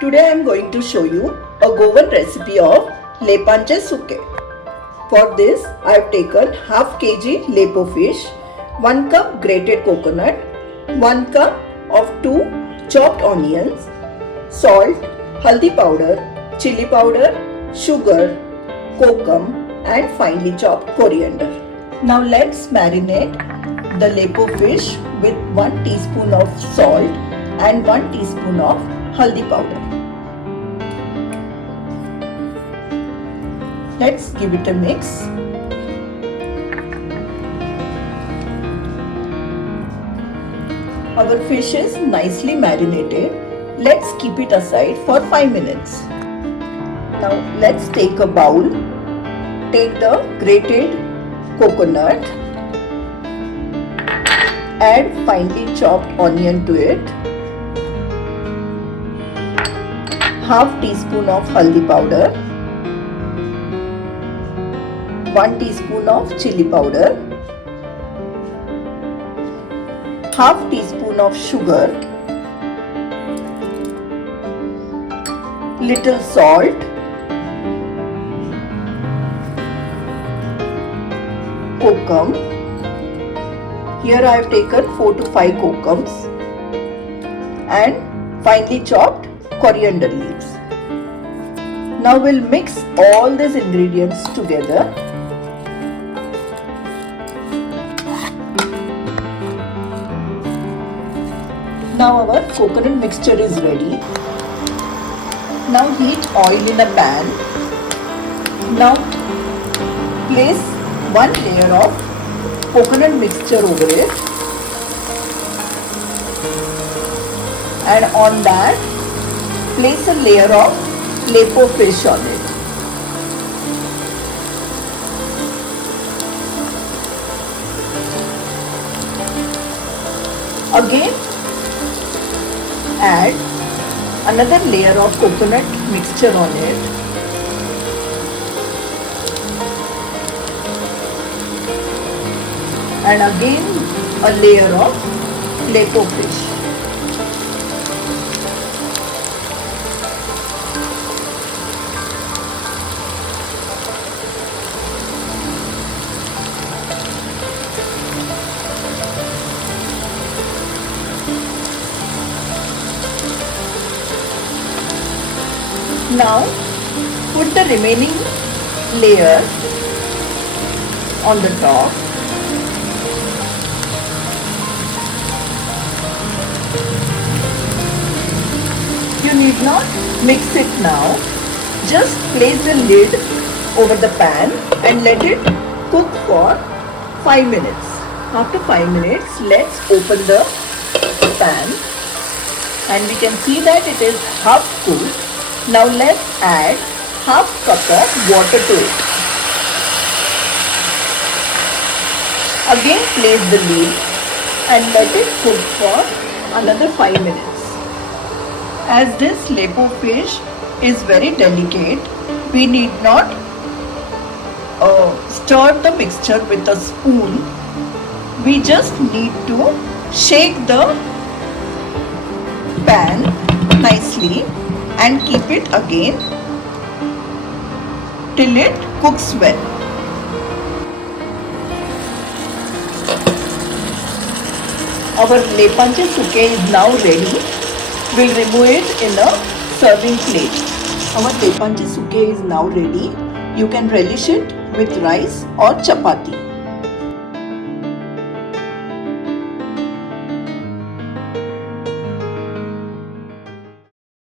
Today I am going to show you a Goan recipe of Lepo. For this I have taken half kg Lepo fish, 1 cup grated coconut, 1 cup of 2 chopped onions, salt, haldi powder, chili powder, sugar, kokum and finely chopped coriander. Now let's marinate the Lepo fish with 1 teaspoon of salt and 1 teaspoon of haldi powder. Let's give it a mix. Our fish is nicely marinated. Let's keep it aside for 5 minutes. Now let's take a bowl. Take the grated coconut. Add finely chopped onion to it. Half teaspoon of haldi powder. 1 teaspoon of chili powder, half teaspoon of sugar, little salt, kokum. Here I have taken 4 to 5 kokums and finely chopped coriander leaves. Now we'll mix all these ingredients together. Now our coconut mixture is ready. Now heat oil in a pan. Now place 1 layer of coconut mixture over it, and on that place a layer of Lepo fish on it. Again add another layer of coconut mixture on it, and again a layer of Lepo fish. Now put the remaining layer on the top. You need not mix it now. Just place the lid over the pan and let it cook for 5 minutes. After 5 minutes, let's open the pan and we can see that it is half cooked. Now let's add half cup of water to it. Again place the lid and let it cook for another 5 minutes. As this Lepo fish is very delicate, we need not stir the mixture with a spoon. We just need to shake the pan nicely and keep it again till it cooks well. Our Lepo is now ready. We'll remove it in a serving plate. Our Lepo is now ready. You can relish it with rice or chapati.